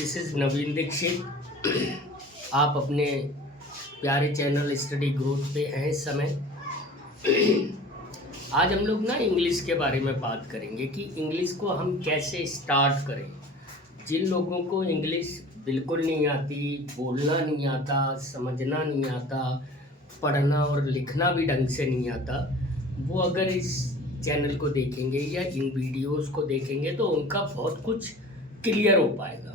This is नवीन दीक्षित। आप अपने प्यारे चैनल स्टडी ग्रोथ पे हैं इस समय। आज हम लोग ना इंग्लिश के बारे में बात करेंगे कि इंग्लिश को हम कैसे स्टार्ट करें। जिन लोगों को इंग्लिश बिल्कुल नहीं आती, बोलना नहीं आता, समझना नहीं आता, पढ़ना और लिखना भी ढंग से नहीं आता, वो अगर इस चैनल को देखेंगे या इन वीडियोस को देखेंगे तो उनका बहुत कुछ क्लियर हो पाएगा।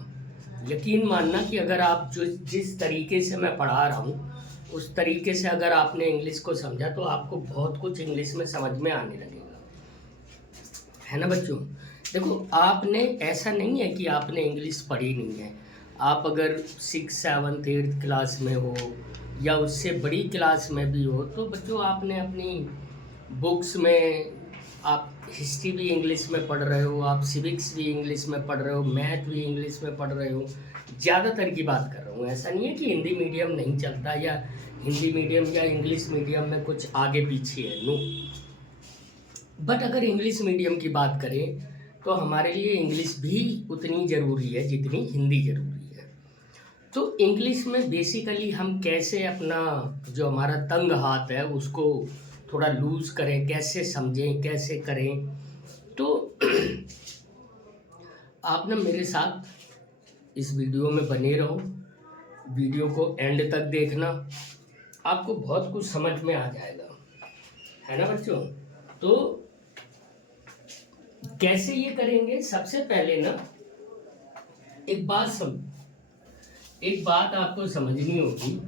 यकीन मानना कि अगर आप जिस तरीके से मैं पढ़ा रहा हूँ उस तरीके से अगर आपने इंग्लिश को समझा तो आपको बहुत कुछ इंग्लिश में समझ में आने लगेगा, है ना बच्चों। देखो, आपने ऐसा नहीं है कि आपने इंग्लिश पढ़ी नहीं है। आप अगर 6, 7, 8 क्लास में हो या उससे बड़ी क्लास में भी हो तो बच्चों आपने अपनी बुक्स में आप हिस्ट्री भी इंग्लिश में पढ़ रहे हो, आप सिविक्स भी इंग्लिश में पढ़ रहे हो, मैथ भी इंग्लिश में पढ़ रहे हो। ज़्यादातर की बात कर रहा हूँ, ऐसा नहीं है कि हिंदी मीडियम नहीं चलता या हिंदी मीडियम या इंग्लिश मीडियम में कुछ आगे पीछे है, नो। बट अगर इंग्लिश मीडियम की बात करें तो हमारे लिए इंग्लिश भी उतनी ज़रूरी है जितनी हिंदी ज़रूरी है। तो इंग्लिश में बेसिकली हम कैसे अपना जो हमारा तंग हाथ है उसको थोड़ा लूज़ करें, कैसे समझें, कैसे करें। तो आप ना मेरे साथ इस वीडियो में बने रहो, वीडियो को एंड तक देखना, आपको बहुत कुछ समझ में आ जाएगा, है ना बच्चों। तो कैसे ये करेंगे, सबसे पहले ना एक बात आपको समझनी होगी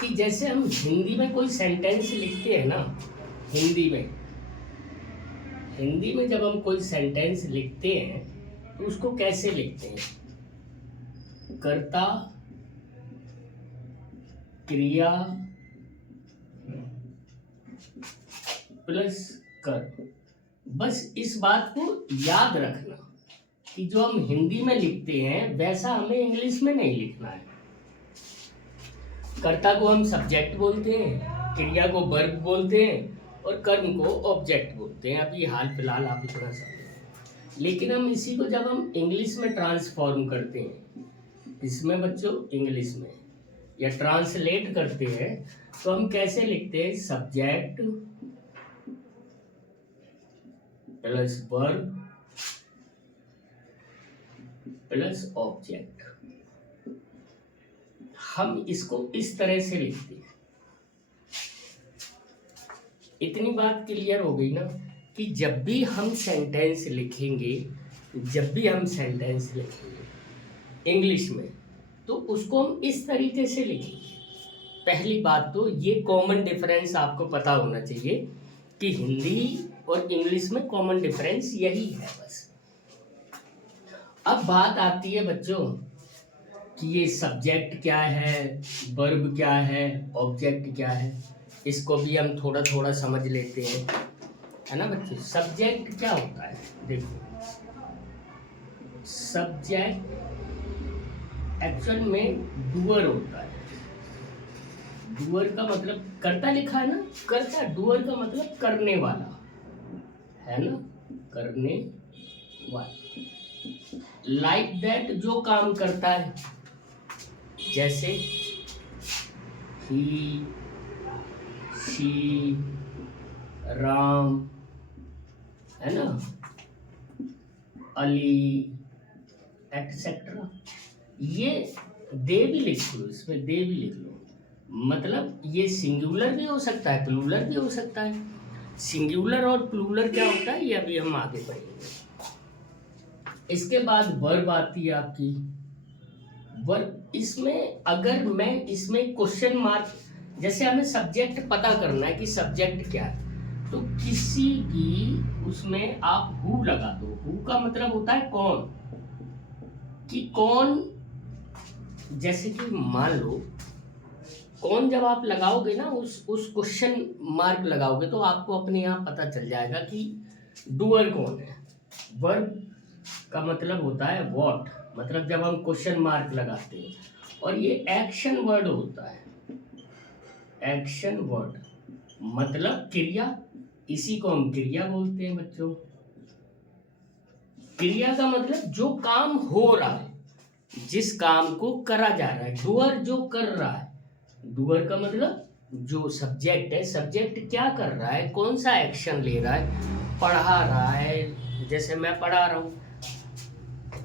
कि जैसे हम हिंदी में कोई सेंटेंस लिखते हैं ना, हिंदी में जब हम कोई सेंटेंस लिखते हैं तो उसको कैसे लिखते हैं? कर्ता, क्रिया प्लस कर। बस इस बात को याद रखना कि जो हम हिंदी में लिखते हैं वैसा हमें इंग्लिश में नहीं लिखना है। कर्ता को हम सब्जेक्ट बोलते हैं, क्रिया को वर्ब बोलते हैं और कर्म को ऑब्जेक्ट बोलते हैं। अभी हाल फिलहाल आप इतना समझें। लेकिन हम इसी को जब हम इंग्लिश में ट्रांसफॉर्म करते हैं, इसमें बच्चों इंग्लिश में या ट्रांसलेट करते हैं तो हम कैसे लिखते हैं? Subject plus verb plus object. हम इसको इस तरह से लिखते हैं। इतनी बात क्लियर हो गई ना कि जब भी हम सेंटेंस लिखेंगे इंग्लिश में तो उसको हम इस तरीके से लिखेंगे। पहली बात तो ये कॉमन डिफरेंस आपको पता होना चाहिए कि हिंदी और इंग्लिश में कॉमन डिफरेंस यही है बस। अब बात आती है बच्चों कि ये सब्जेक्ट क्या है, वर्ब क्या है, ऑब्जेक्ट क्या है। इसको भी हम थोड़ा थोड़ा समझ लेते हैं, है ना बच्चों। सब्जेक्ट क्या होता है? देखो, सब्जेक्ट एक्चुअल में डूअर होता है। डूअर का मतलब कर्ता लिखा है ना, कर्ता। डूअर का मतलब करने वाला, है ना, करने वाला। लाइक दैट, जो काम करता है, जैसे ही, शी, राम, है ना, अली, एक्सेट्रा। ये दे भी लिख लो, इसमें दे भी लिख लो। मतलब ये सिंगुलर भी हो सकता है, प्लूरल भी हो सकता है। सिंगुलर और प्लूरल क्या होता है ये अभी हम आगे पढ़ेंगे। इसके बाद वर्ब आती है आपकी। वर्ब इसमें अगर मैं इसमें क्वेश्चन मार्क, जैसे हमें सब्जेक्ट पता करना है कि सब्जेक्ट क्या है तो किसी भी उसमें आप हु लगा दो। हु का मतलब होता है कौन, कि कौन। जैसे कि मान लो कौन जब आप लगाओगे ना उस क्वेश्चन मार्क लगाओगे तो आपको अपने यहाँ पता चल जाएगा कि डूअर कौन है। वर्ब का मतलब होता है व्हाट, मतलब जब हम क्वेश्चन मार्क लगाते हैं। और ये एक्शन वर्ड होता है। एक्शन वर्ड मतलब क्रिया, इसी को हम क्रिया बोलते हैं बच्चों। क्रिया का मतलब जो काम हो रहा है, जिस काम को करा जा रहा है, डूअर जो कर रहा है। डूअर का मतलब जो सब्जेक्ट है, सब्जेक्ट क्या कर रहा है, कौन सा एक्शन ले रहा है, पढ़ा रहा है। जैसे मैं पढ़ा रहा हूँ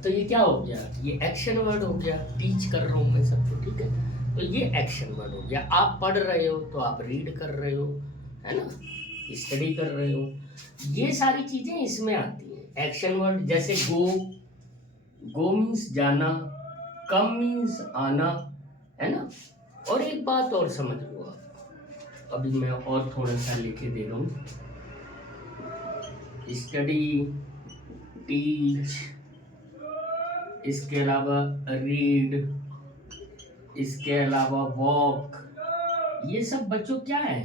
तो ये क्या हो गया, ये एक्शन वर्ड हो गया। टीच कर रहा हूँ मैं सबको, ठीक है, तो ये एक्शन वर्ड हो गया। आप पढ़ रहे हो तो आप रीड कर रहे हो, है ना, स्टडी कर रहे हो। ये सारी चीजें इसमें आती हैं एक्शन वर्ड। जैसे गो, गो मीन्स जाना, कम मीन्स आना, है ना। और एक बात और समझ लो आप, अभी मैं और थोड़ा सा लिखे दे रहा हूँ। स्टडी, टीच, इसके अलावा रीड, इसके अलावा वॉक, ये सब बच्चों क्या है,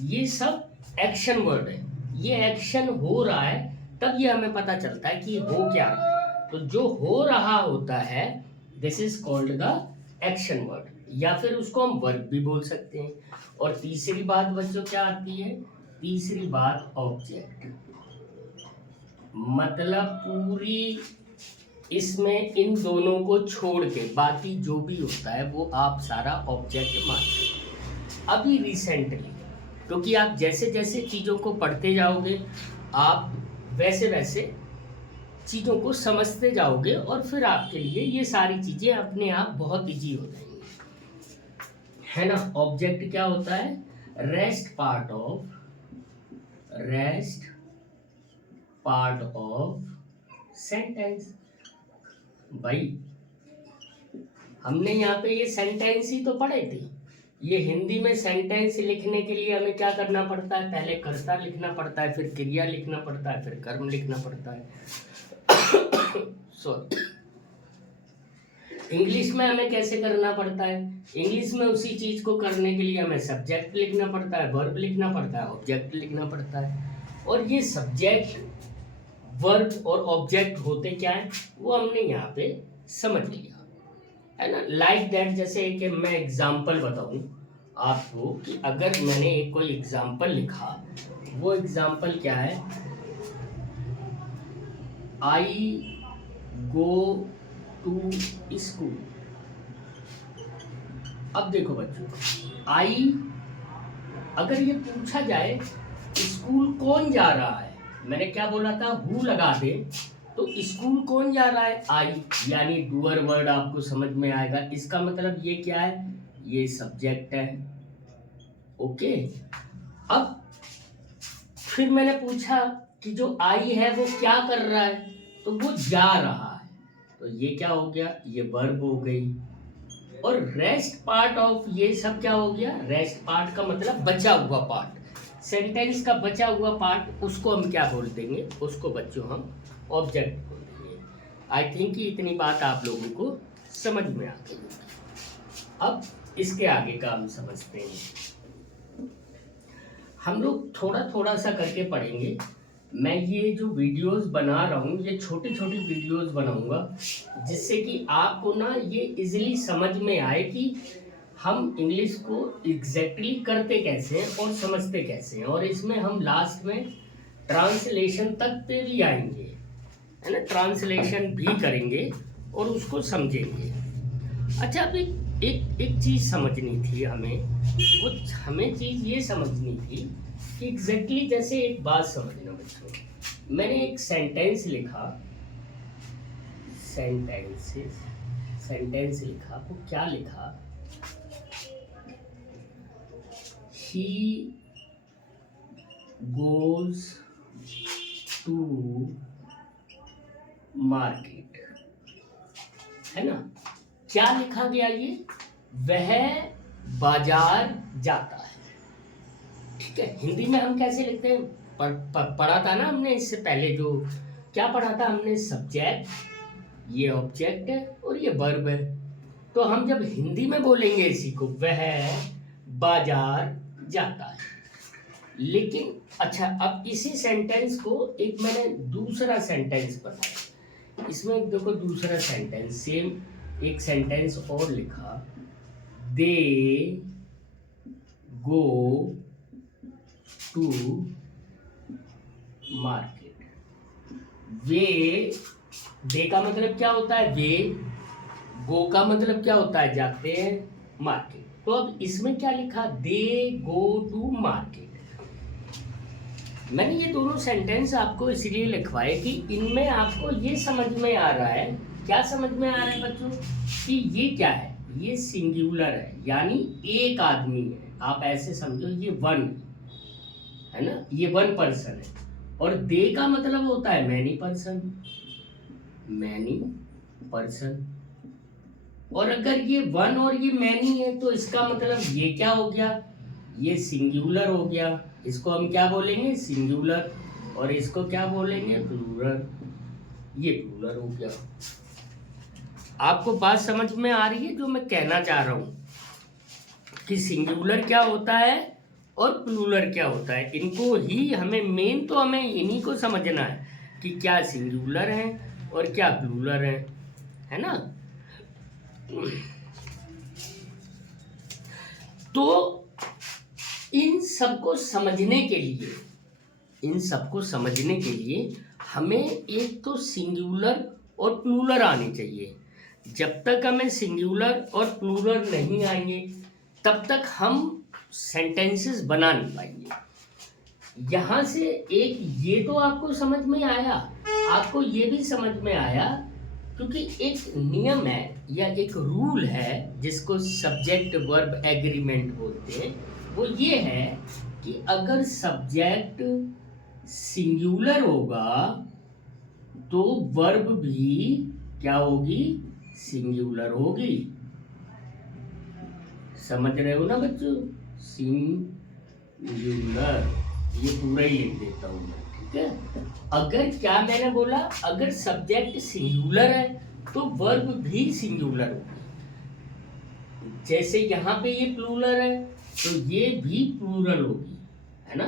ये सब एक्शन वर्ड है। ये एक्शन हो रहा है तब ये हमें पता चलता है कि हो क्या रहा है। तो जो हो रहा होता है this is called the action word, या फिर उसको हम वर्ब भी बोल सकते हैं। और तीसरी बात बच्चों क्या आती है, तीसरी बात ऑब्जेक्ट। मतलब पूरी इसमें इन दोनों को छोड़ के बाकी जो भी होता है वो आप सारा ऑब्जेक्ट मानते हैं। अभी रिसेंटली, क्योंकि आप जैसे जैसे चीज़ों को पढ़ते जाओगे आप वैसे वैसे चीज़ों को समझते जाओगे, और फिर आपके लिए ये सारी चीज़ें अपने आप बहुत इजी हो जाएंगी, है ना। ऑब्जेक्ट क्या होता है, rest part of, rest part of sentence. भाई हमने यहाँ पे ये सेंटेंस ही तो पढ़े थे। ये हिंदी में सेंटेंस लिखने के लिए हमें क्या करना पड़ता है, पहले कर्ता लिखना पड़ता है, फिर क्रिया लिखना पड़ता है, फिर कर्म लिखना पड़ता है। सॉरी, इंग्लिश में हमें कैसे करना पड़ता है, इंग्लिश में उसी चीज को करने के लिए हमें सब्जेक्ट लिखना पड़ता है, वर्ब लिखना पड़ता है, ऑब्जेक्ट लिखना पड़ता है। और ये सब्जेक्ट, वर्ब और ऑब्जेक्ट होते क्या है वो हमने यहाँ पे समझ लिया, है ना। लाइक दैट, जैसे कि मैं एग्जाम्पल बताऊं आपको कि अगर मैंने एक कोई एग्जाम्पल लिखा, वो एग्जाम्पल क्या है, आई गो टू स्कूल। अब देखो बच्चों, आई अगर ये पूछा जाए स्कूल कौन जा रहा है, मैंने क्या बोला था, हु लगा दे, तो स्कूल कौन जा रहा है, आई, यानी डूअर वर्ड आपको समझ में आएगा। इसका मतलब ये क्या है, ये सब्जेक्ट है। ओके, अब फिर मैंने पूछा कि जो आई है वो क्या कर रहा है, तो वो जा रहा है, तो ये क्या हो गया, ये वर्ब हो गई। और रेस्ट पार्ट ऑफ, ये सब क्या हो गया, रेस्ट पार्ट का मतलब बचा हुआ पार्ट, सेंटेंस का बचा हुआ पार्ट, उसको हम क्या बोल देंगे, उसको बच्चों हम ऑब्जेक्ट बोल देंगे। आई थिंक कि इतनी बात आप लोगों को समझ में आ गई। अब इसके आगे का हम समझते हैं। हम लोग थोड़ा थोड़ा सा करके पढ़ेंगे। मैं ये जो वीडियोस बना रहा हूँ ये छोटी छोटी वीडियोस बनाऊंगा, जिससे कि आपको ना ये इजीली समझ में आए कि हम इंग्लिश को एग्जैक्टली करते कैसे हैं और समझते कैसे हैं। और इसमें हम लास्ट में ट्रांसलेशन तक पे भी आएंगे, है ना, ट्रांसलेशन भी करेंगे और उसको समझेंगे। अच्छा, अभी एक एक चीज़ समझनी थी हमें, वो हमें चीज़ ये समझनी थी कि एग्जैक्टली जैसे एक बात समझना बच्चों, मैंने एक सेंटेंस लिखा, सेंटेंसेस, सेंटेंस लिखा, वो क्या लिखा, ही गोज टू मार्केट, है ना। क्या लिखा गया, ये वह बाजार जाता है, ठीक है। हिंदी में हम कैसे लिखते हैं, पढ़ा था ना हमने इससे पहले, जो क्या पढ़ा था हमने, सब्जेक्ट, ये ऑब्जेक्ट है और ये वर्ब है। तो हम जब हिंदी में बोलेंगे इसी को, वह बाजार जाता है। लेकिन अच्छा, अब इसी सेंटेंस को एक मैंने दूसरा सेंटेंस बनाया, इसमें देखो दूसरा सेंटेंस, सेम एक सेंटेंस और लिखा, दे गो टू मार्केट, वे, दे का मतलब क्या होता है वे, गो का मतलब क्या होता है जाते हैं मार्केट। तो अब इसमें क्या लिखा, दे गो टू मार्केट। मैंने ये दोनों सेंटेंस आपको इसलिए लिखवाए कि इनमें आपको ये समझ में आ रहा है, क्या समझ में आ रहा है बच्चों, कि ये क्या है, ये सिंगुलर है, यानी एक आदमी है। आप ऐसे समझो ये वन है ना, ये वन पर्सन है। और दे का मतलब होता है मैनी पर्सन, मैनी पर्सन। और अगर ये वन और ये मैनी है तो इसका मतलब ये क्या हो गया, ये सिंगुलर हो गया। इसको हम क्या बोलेंगे, सिंगुलर। और इसको क्या बोलेंगे, प्लूरल। ये प्लूरल हो गया। आपको बात समझ में आ रही है जो मैं कहना चाह रहा हूं कि सिंगुलर क्या होता है और प्लूरल क्या होता है। इनको ही हमें मेन, तो हमें इन्हीं को समझना है कि क्या सिंगुलर है और क्या प्लूरल है ना। तो इन सबको समझने के लिए, इन सबको समझने के लिए हमें एक तो सिंगुलर और प्लूरल आनी चाहिए। जब तक हमें सिंगुलर और प्लूरल नहीं आएंगे तब तक हम सेंटेंसेस बना नहीं पाएंगे। यहाँ से एक ये तो आपको समझ में आया, आपको ये भी समझ में आया, क्योंकि एक नियम है या एक रूल है जिसको सब्जेक्ट वर्ब एग्रीमेंट बोलते हैं। वो ये है कि अगर सब्जेक्ट सिंगुलर होगा तो वर्ब भी क्या होगी, सिंगुलर होगी। समझ रहे हो ना बच्चों, सिंगुलर। ये पूरा ही लिख देता हूं मैं, ठीक है। अगर क्या मैंने बोला, अगर सब्जेक्ट सिंगुलर है तो वर्ब भी सिंगुलर होगी। जैसे यहाँ पे ये प्लूरल है तो ये भी प्लूरल होगी, है ना,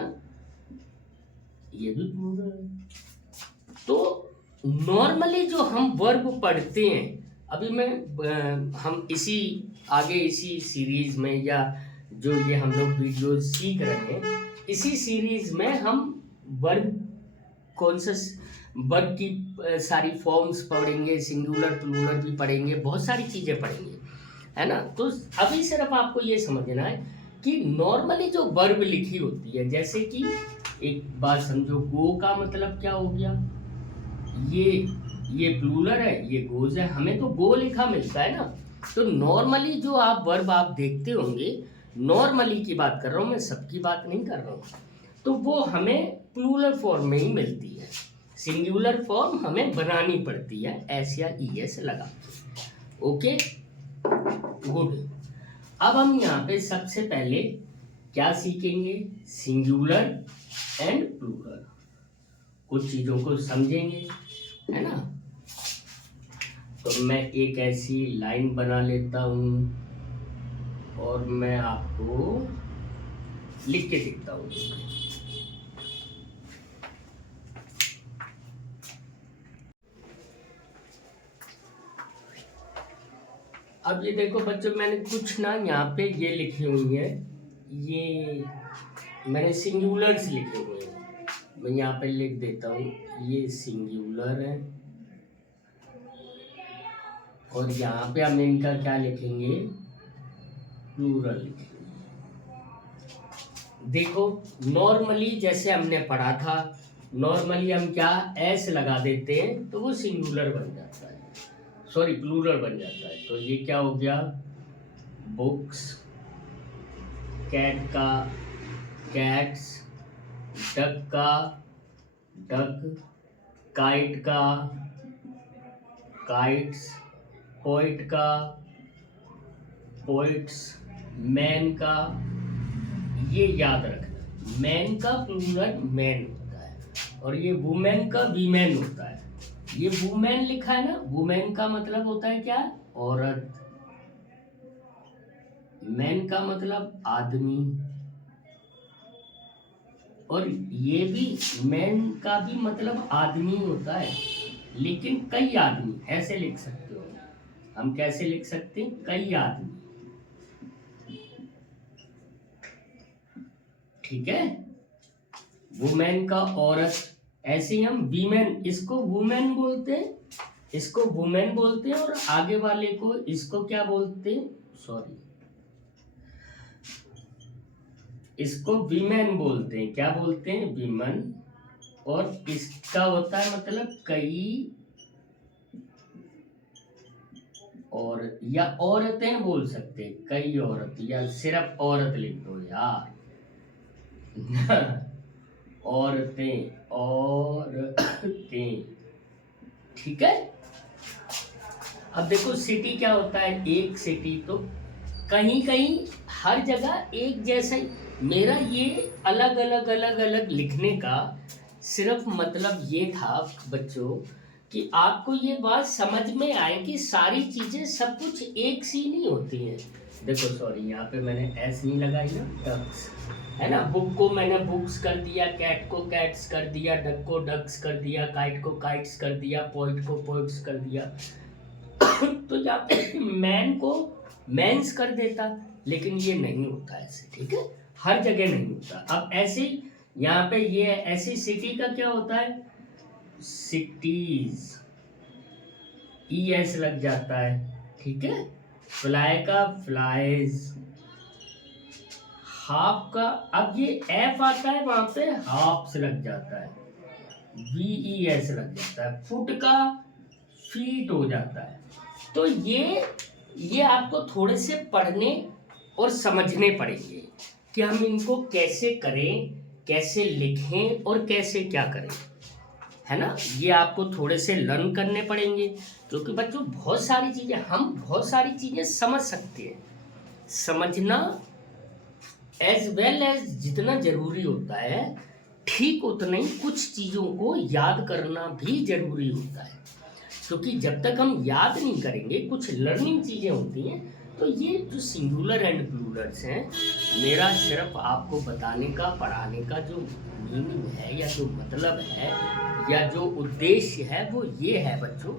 ये भी प्लूरल है। तो नॉर्मली जो हम वर्ब पढ़ते हैं, अभी मैं हम इसी आगे इसी सीरीज में, या जो ये हम लोग वीडियो सीख रहे हैं, इसी सीरीज में हम वर्ब कौन सा वर्ब की सारी फॉर्म्स पढ़ेंगे, सिंगुलर प्लूरल भी पढ़ेंगे, बहुत सारी चीजें पढ़ेंगे, है ना। तो अभी सिर्फ आपको ये समझना है कि नॉर्मली जो वर्ब लिखी होती है, जैसे कि एक बात समझो, गो का मतलब क्या हो गया, ये प्लूरल है, ये गोज है, हमें तो गो लिखा मिलता है ना। तो नॉर्मली जो आप वर्ब आप देखते होंगे, नॉर्मली की बात कर रहा हूं मैं, सबकी बात नहीं कर रहा हूं, तो वो हमें प्लूरल फॉर्म में ही मिलती है। सिंगुलर फॉर्म हमें बनानी पड़ती है एस या ई एस लगा के। Okay, good. अब हम यहाँ पे सबसे पहले क्या सीखेंगे, सिंगुलर एंड प्लूरल, कुछ चीजों को समझेंगे, है ना। तो मैं एक ऐसी लाइन बना लेता हूं और मैं आपको लिख के देता हूं। अब ये देखो बच्चों, मैंने कुछ ना यहाँ पे ये लिखी हुई है, ये मैंने सिंगुलर्स लिखे हुए हैं, मैं यहाँ पे लिख देता हूँ, ये सिंगुलर है। और यहाँ पे हम इनका क्या लिखेंगे, प्लूरल लिखेंगे। देखो नॉर्मली जैसे हमने पढ़ा था, नॉर्मली हम क्या एस लगा देते हैं तो वो सिंगुलर बन जाता है, सॉरी प्लूरल बन जाता है। तो ये क्या हो गया, बुक्स, कैट का कैट्स, डक का डक, काइट का काइट्स, पोइट का पोइट्स, मैन का, ये याद रखना, मैन का प्लूरल मैन होता है, और ये वुमेन का वीमेन होता है। ये वुमेन लिखा है ना, वुमेन का मतलब होता है क्या, औरत। मैन का मतलब आदमी, और ये भी मैन का भी मतलब आदमी होता है, लेकिन कई आदमी, ऐसे लिख सकते हो, हम कैसे लिख सकते हैं, कई आदमी, ठीक है। वुमेन का औरत ऐसे ही हम वीमेन, इसको वुमेन बोलते हैं, इसको वुमेन बोलते हैं, और आगे वाले को इसको क्या बोलते हैं, सॉरी, इसको वीमेन बोलते हैं। क्या बोलते हैं? विमन। और इसका होता है मतलब कई, और या औरतें बोल सकते हैं, कई औरत, या सिर्फ औरत लिख दो यार औरतें, औरतें, ठीक है। अब देखो सिटी क्या होता है, एक सिटी तो कहीं कहीं हर जगह एक जैसा ही। मेरा ये अलग अलग अलग अलग लिखने का सिर्फ मतलब ये था बच्चों कि आपको ये बात समझ में आए कि सारी चीज़ें सब कुछ एक सी नहीं होती हैं। देखो सॉरी, यहाँ पे मैंने एस नहीं लगाई ना, डक्स है ना। बुक को मैंने बुक्स कर दिया, कैट को कैट्स कर दिया, डक को डक्स कर दिया, काइट को काइट्स कर दिया, पोइट को पोइट्स कर दिया तो यहाँ पे मैन को मैंस कर देता, लेकिन ये नहीं होता ऐसे, ठीक है, हर जगह नहीं होता। अब ऐसे ही यहाँ पे ये ऐसी सिटी का क्या होता है, सिटीज, ES लग जाता है, ठीक है। फ्लाई का फ्लाइज, हाफ का, अब ये F आता है वहां पे हाफ्स लग जाता है, VES लग जाता है, फुट का फीट हो जाता है। तो ये आपको थोड़े से पढ़ने और समझने पड़ेंगे कि हम इनको कैसे करें, कैसे लिखें और कैसे क्या करें, है ना। ये आपको थोड़े से लर्न करने पड़ेंगे, क्योंकि बच्चों बहुत सारी चीज़ें, हम बहुत सारी चीज़ें समझ सकते हैं। समझना एज वेल एज जितना ज़रूरी होता है, ठीक उतना ही कुछ चीज़ों को याद करना भी ज़रूरी होता है। क्योंकि जब तक हम याद नहीं करेंगे, कुछ लर्निंग चीज़ें होती हैं, तो ये जो सिंगुलर एंड प्लूरल्स हैं, मेरा सिर्फ आपको बताने का, पढ़ाने का जो मीनिंग है या जो मतलब है या जो उद्देश्य है वो ये है बच्चों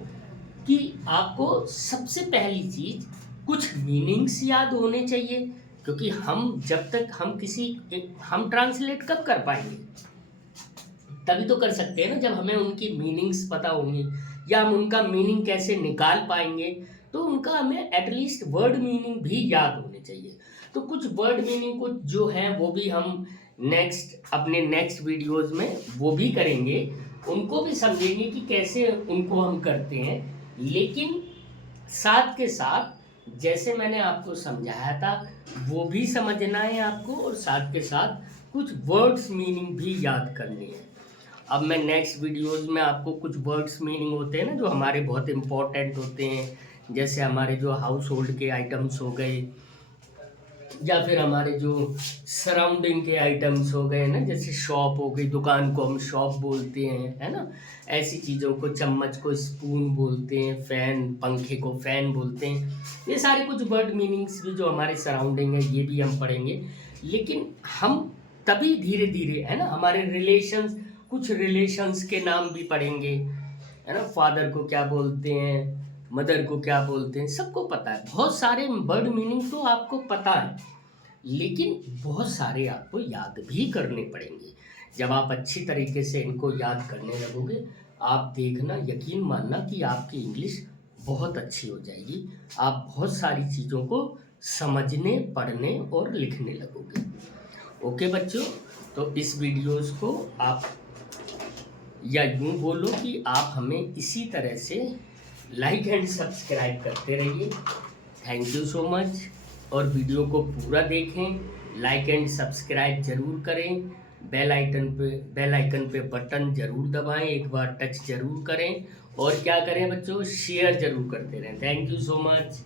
कि आपको सबसे पहली चीज़ कुछ मीनिंग्स याद होने चाहिए। क्योंकि हम जब तक हम ट्रांसलेट कब कर पाएंगे, तभी तो कर सकते हैं ना जब हमें उनकी मीनिंग्स पता होंगी, या हम उनका मीनिंग कैसे निकाल पाएंगे। तो उनका हमें एटलीस्ट वर्ड मीनिंग भी याद होने चाहिए। तो कुछ वर्ड मीनिंग कुछ जो है वो भी हम अपने नेक्स्ट वीडियोस में वो भी करेंगे, उनको भी समझेंगे कि कैसे उनको हम करते हैं। लेकिन साथ के साथ जैसे मैंने आपको समझाया था वो भी समझना है आपको, और साथ के साथ कुछ वर्ड्स मीनिंग भी याद करनी है। अब मैं नेक्स्ट वीडियोस में आपको कुछ वर्ड्स मीनिंग होते हैं ना जो हमारे बहुत इम्पोर्टेंट होते हैं, जैसे हमारे जो हाउस होल्ड के आइटम्स हो गए, या फिर हमारे जो सराउंडिंग के आइटम्स हो गए ना, जैसे शॉप हो गई, दुकान को हम शॉप बोलते हैं, है ना। ऐसी चीज़ों को, चम्मच को स्पून बोलते हैं, फैन, पंखे को फैन बोलते हैं। ये सारे कुछ वर्ड मीनिंग्स भी जो हमारे सराउंडिंग है ये भी हम पढ़ेंगे। लेकिन हम तभी धीरे धीरे, है ना, हमारे रिलेशंस, कुछ रिलेशंस के नाम भी पढ़ेंगे, है ना। फादर को क्या बोलते हैं, मदर को क्या बोलते हैं, सबको पता है। बहुत सारे वर्ड मीनिंग तो आपको पता है, लेकिन बहुत सारे आपको याद भी करने पड़ेंगे। जब आप अच्छी तरीके से इनको याद करने लगोगे, आप देखना, यकीन मानना कि आपकी इंग्लिश बहुत अच्छी हो जाएगी। आप बहुत सारी चीज़ों को समझने, पढ़ने और लिखने लगोगे। ओके बच्चों, तो इस वीडियोस को आप, या यूँ बोलो कि आप हमें इसी तरह से लाइक एंड सब्सक्राइब करते रहिए। Thank you so much. और वीडियो को पूरा देखें, लाइक एंड सब्सक्राइब ज़रूर करें, बेल आइकन पे बटन ज़रूर दबाएं, एक बार टच ज़रूर करें, और क्या करें बच्चों, शेयर ज़रूर करते रहें। Thank you so much.